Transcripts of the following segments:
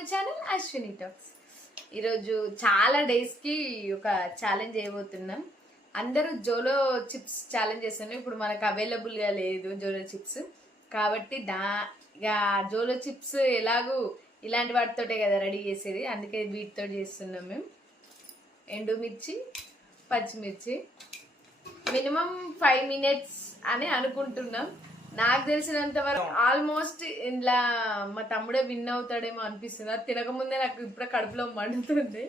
My channel Ashwini talks. ఈరోజు చాలా డేస్కి ఒక ఛాలెంజ్ చేయబోతున్నాం. అందరూ జోలో చిప్స్ ఛాలెంజ్ చేస్తున్నాం. ఇప్పుడు మనకు అవైలబుల్గా లేదు జోలో చిప్స్ కాబట్టి జోలో చిప్స్ ఎలాగూ ఇలాంటి వాటితోటే కదా రెడీ చేసేది, అందుకే వీటితో చేస్తున్నాం. మేము ఎండుమిర్చి, పచ్చిమిర్చి మినిమం 5 minutes అని అనుకుంటున్నాం. నాకు తెలిసినంత వరకు ఆల్మోస్ట్ ఇలా మా తమ్ముడే విన్ అవుతాడేమో అనిపిస్తుంది. అది తినకముందే నాకు ఇప్పుడు కడుపులో మండుతుంది.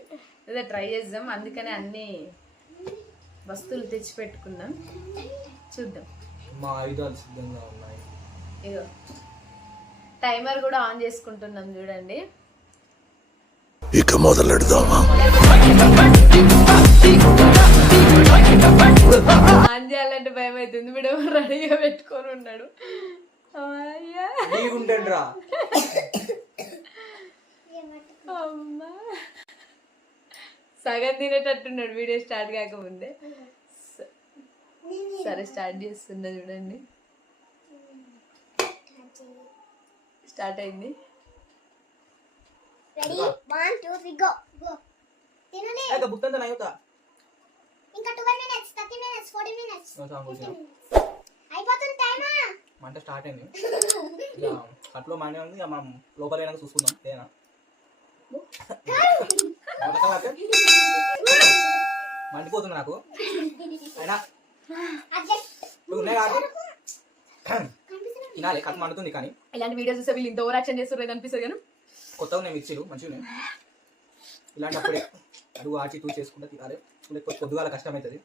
లేదా ట్రై చేద్దాం, అందుకనే అన్ని వస్తువులు తెచ్చి పెట్టుకున్నాం. చూద్దాం. మా ఆయుధాలు సిద్ధంగా ఉన్నాయి. ఇగో టైమర్ కూడా ఆన్ చేసుకుంటున్నాం చూడండి. ఇక మొదలెడదామా? ఆన్ చేయాలంటే భయం అవుతుంది. వీడు రెడీగా పెట్టుకొని ఉన్నాడు. అమ్మా సగం తినేటట్టున్నాడు వీడియో స్టార్ట్ కాకముందే. సరే స్టార్ట్ చేస్తున్నా చూడండి. స్టార్ట్ అయింది. రెడీ 1 2 3 గో గో తినండి. ఇంకా 12 minutes 30 minutes 40 minutes అయిపోతుంది టైం. మంట స్టార్ట్ అయింది. కట్లో మండే ఉంది. మనం లోపల అయినా చూసుకుందాం. లేనా మండిపోతుంది నాకు. అయినా తినాలి, కట్ మండుతుంది. కానీ ఇలాంటి వీడియోస్ చూస్తే వీళ్ళు ఇంత ఓవర్ యాక్షన్ చేస్తారు అనిపిస్తుంది. కానీ కొత్తగా ఉన్నాయి మిక్సీలు, మంచిగా ఉన్నాయి. ఇలాంటప్పుడే అడుగు ఆచి తూ చేసుకుంటే తినాలి. లేకపోతే పొద్దుగాల కష్టం అవుతుంది.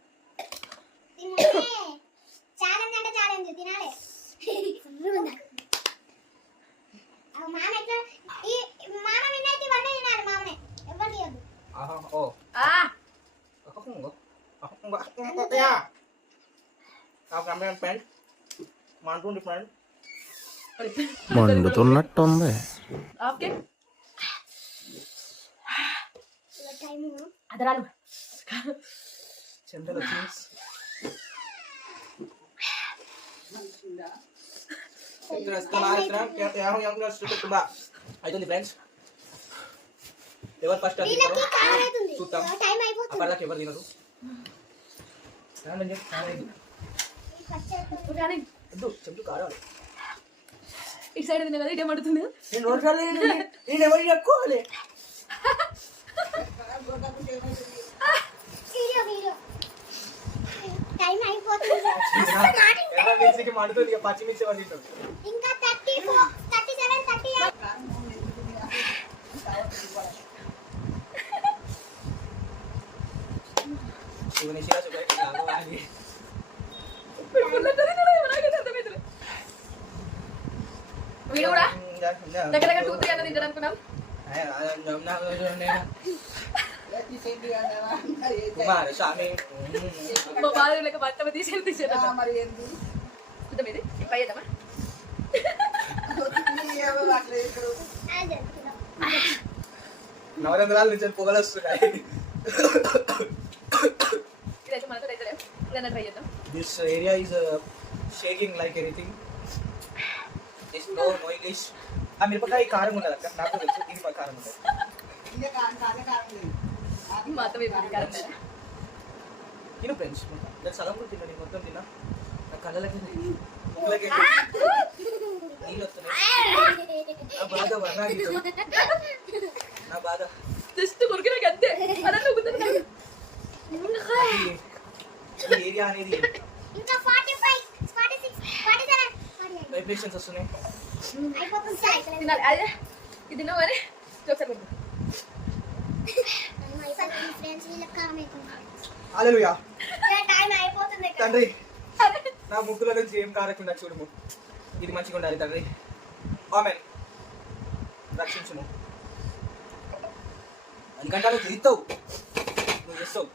మండుతున్నట్టుంది. అదరాలు చెంతలో చీజ్ అవుతుంది ఫ్రెండ్స్. ఎవరు ఫస్ట్ చూద్దాం. అప్పటిదాకా ఎవరు తినరు. చెంచు కారాలి. ఇటు సైడ్ తిన్నా కదా, ఇటే మండుతుంది. నేను ఎవరు ఎక్కువాలి మండుతుంది. పచ్చిమిర్చి ఎవరు తింటారు? ఇంకా 34 37 38 వీడు కూడా దగ్గర 2-3 అన్న తింటాడు అనుకున్నాం. నవరంధ్రాల నుంచి పొగలు వస్తున్నాయి. This area is shaking like anything. This no English. ఆ మిరపకాయ కారం ఉండదు అక్క, నాకు తెలుసు. ఇది కారం ఉంటుంది. తిను ఫ్రెండ్స్, సగం కూడా తిన్నా. నేను మొత్తం తిన్నా. నా కళ్ళకి నీళ్ళు వస్తున్నాయి. నా బాధ నా బాధ జస్ట్ కొరికినాక అంతే. ఈ ఏరియా అనేది ఇంకా 45 46 47 వైబ్రేషన్స్ వస్తున్నాయి. అయిపోతుంది. తినాలి. అదే ఇది తిన్నావు కానీ ఒకసారి హల్లెలూయా. టైం అయిపోతుంది తండ్రి, నా ముక్కుల నుంచి ఏం కారకుండా చూడము. ఇది మంచిగా ఉండాలి తండ్రి. ఆమేన్. రక్షించుము. ఎందుకంటే నువ్వు తిరుగుతావు, నువ్వు చేస్తావు.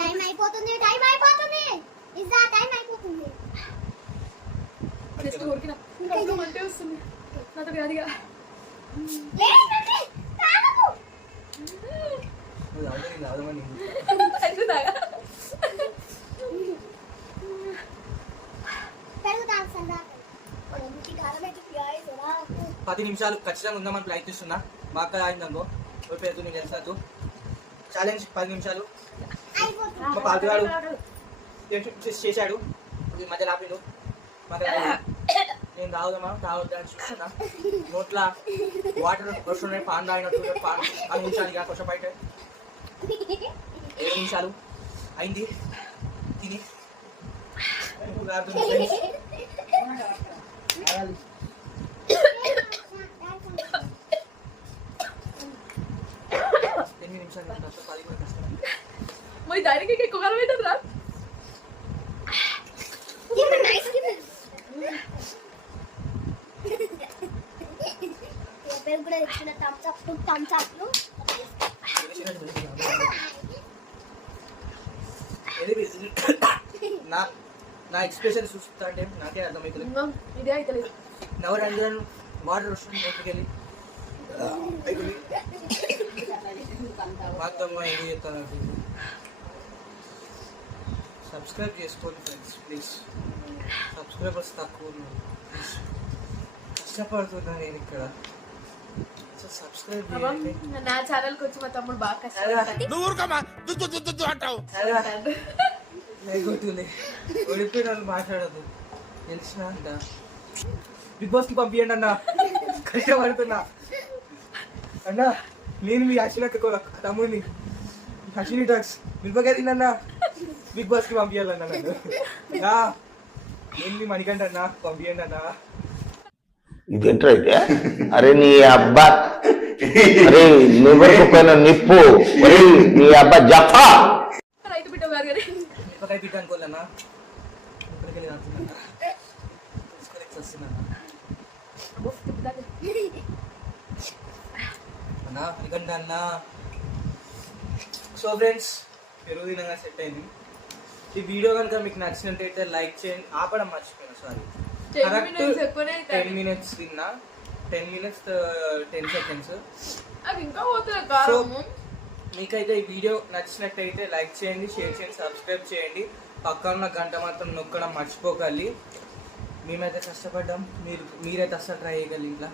టైం అయిపోతుంది. టైం అయిపోతుంది. ఇజ్జా టైం అయిపోతుంది. జస్ట్ కొరికినా అంటే వస్తుంది. నాతో కాదుగా. పెరుగుతా సదా. కారం అయితే 10 నిమిషాలు ఖచ్చితంగా ఉందామని ప్రయత్నిస్తున్నా. మా అక్క ఆగిందనుకో ఓడిపోయేది నేను తెలుసు. ఛాలెంజ్ 10 నిమిషాలు. మా పాల్గాడు చేశాడు, ఈ మధ్య ఆపిండు. నేను తాగుద్దామని చూస్తున్నా. నోట్లా వాటర్ వస్తున్నాయి, పాన్ తాగినట్టు పాన్ 10 నిమిషాలు ఇక కొంచెం బయట 7 నిమిషాలు అయింది. తిని 8 నిమిషాలు కష్టం, 10 కూడా కష్టం. మరి దానికి ఎక్కువ కాలం అవుతుంది రా. కూడా ఇచ్చిన థమ్స్ అప్ నా ఎక్స్ప్రెషన్ చూస్తా అంటే నాకే అర్థమవుతుంది. ఇదే అయితే నవరంజన్ వాటర్ వస్తుంది నోటికెళ్ళి మాత్రమ్మ ఏం చెప్తాను. సబ్స్క్రైబ్ చేసుకోండి ఫ్రెండ్స్ ప్లీజ్. సబ్స్క్రైబర్స్ తక్కువ ఉన్నారు, కష్టపడుతున్నా నేను ఇక్కడ. సబ్స్క్రైబ్ చేయండి. నా ఛానల్ కి వచ్చి మా తమ్ముడు బాగా కష్టపడతాడు. ఓడిపోయిన వాళ్ళు మాట్లాడదు తెలిసిన అంట. బిగ్ బాస్ కి పంపించండి అన్న, కష్టపడుతున్నా అన్నా. నేను మీ అశ్వినక్క తమ్ముడిని, అశ్విని టాక్స్ మిరపకాయ తిన్నా. బిగ్ బాస్ కి పంపించాలన్నా నన్ను. ఏంది మణికంఠ అన్న పంపించండి అన్న. ఇదేంట్రా అయితే? అరే నీ అబ్బా, అరే నువ్వు పైన నిప్పు, అరే నీ అబ్బా జఫా. రైతు బిడ్డ గారు కానీ మిరపకాయ తిట్ట అనుకోలేనా, ఇప్పటికెళ్ళి కాకుండా వస్తున్నా అన్నా మణికంఠ అన్న. సో ఫ్రెండ్స్ పెరుగు తినగా సెట్ అయింది. ఈ వీడియో కనుక మీకు నచ్చినట్టయితే లైక్ చేయండి. ఆపడం మర్చిపోయినా, సారీ. 10 minutes తిన్నా, 10 minutes 10 seconds. అది ఇంకా పోతుంది కారము. మీకైతే ఈ వీడియో నచ్చినట్టయితే లైక్ చేయండి, షేర్ చేయండి, సబ్స్క్రైబ్ చేయండి. పక్కన ఉన్న గంట మాత్రం నొక్కడం మర్చిపోకండి. మేమైతే కష్టపడ్డాం, మీరైతే అసలు ట్రై చేయగలి. ఇట్లా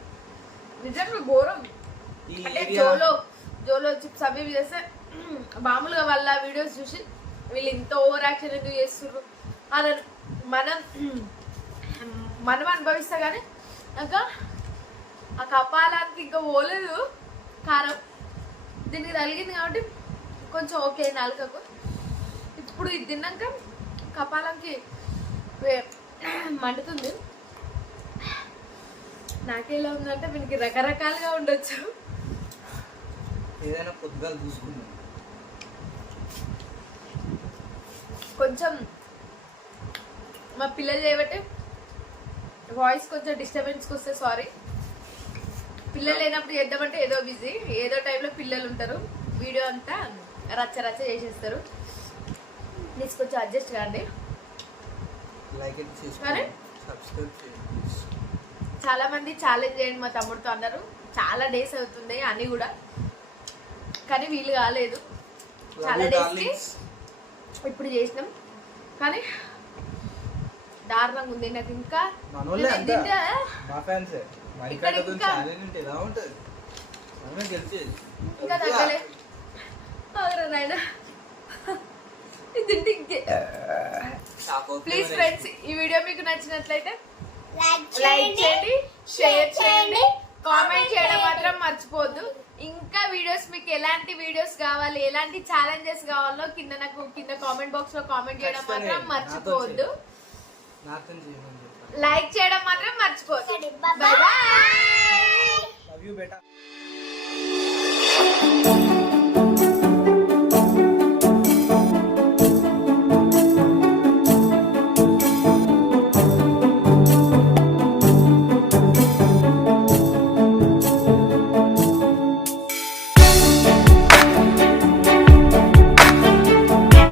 నిజంగా ఘోరం. ఈ అంటే ఏరియా జోలో చిప్స్ అవి చేస్తే మామూలుగా వాళ్ళ వీడియోస్ చూసి వీళ్ళు ఇంత ఓవర్ యాక్షన్ ఎందుకు చేస్తున్నారు అని మనం అనుభవిస్తా. కానీ ఇంకా ఆ కపాలానికి ఇంకా పోలేదు కారం, దీనికి తగిలింది కాబట్టి కొంచెం ఓకే నాలుకకు. ఇప్పుడు ఇది తిన్నాక కపాలంకి మండుతుంది. నాకేలా ఉందంటే వీనికి రకరకాలుగా ఉండొచ్చు. ఏదైనా పొద్దుగాలు చూసుకుందాం. కొంచెం మా పిల్లలు చేయబట్టి వాయిస్ కొంచెం డిస్టర్బెన్స్కి వస్తే సారీ. పిల్లలు లేనప్పుడు చేద్దామంటే ఏదో బిజీ, ఏదో టైంలో పిల్లలు ఉంటారు, వీడియో అంతా రచ్చ రచ్చ చేసేస్తారు. ప్లీజ్ కొంచెం అడ్జస్ట్ కాండి. లైక్ అండ్ అరే సబ్స్క్రైబ్ చేయండి. చాలా మంది ఛాలెంజ్ చేయండి మా తమ్ముడితో అన్నారు. చాలా డేస్ అవుతుంది అని కూడా, కానీ వీలు కాలేదు. చాలా డేస్కి ఇప్పుడు చేసినాం, కానీ దారుణంగా ఉంది. నాకు ఇంకా మనోళ్ళే అంతా మా ఫ్యాన్సే. మణికంఠతో ఛాలెంజ్ ఉంటే ఎలా ఉంటుంది, మనమే గెలిచేది. ఇంకా తగ్గలే నాయన. ప్లీజ్ ఫ్రెండ్స్, ఈ వీడియో మీకు నచ్చినట్లయితే లైక్ చేయండి, షేర్ చేయండి, కామెంట్ చేయడం మాత్రం మర్చిపోవద్దు. ఇంకా వీడియోస్ మీకు ఎలాంటి వీడియోస్ కావాలి, ఎలాంటి ఛాలెంజెస్ కావాలో కింద కామెంట్ బాక్స్ లో కామెంట్ చేయడం మాత్రం మర్చిపోవద్దు. లైక్ చేయడం మాత్రం మర్చిపోవద్దు. By by. Love you beta.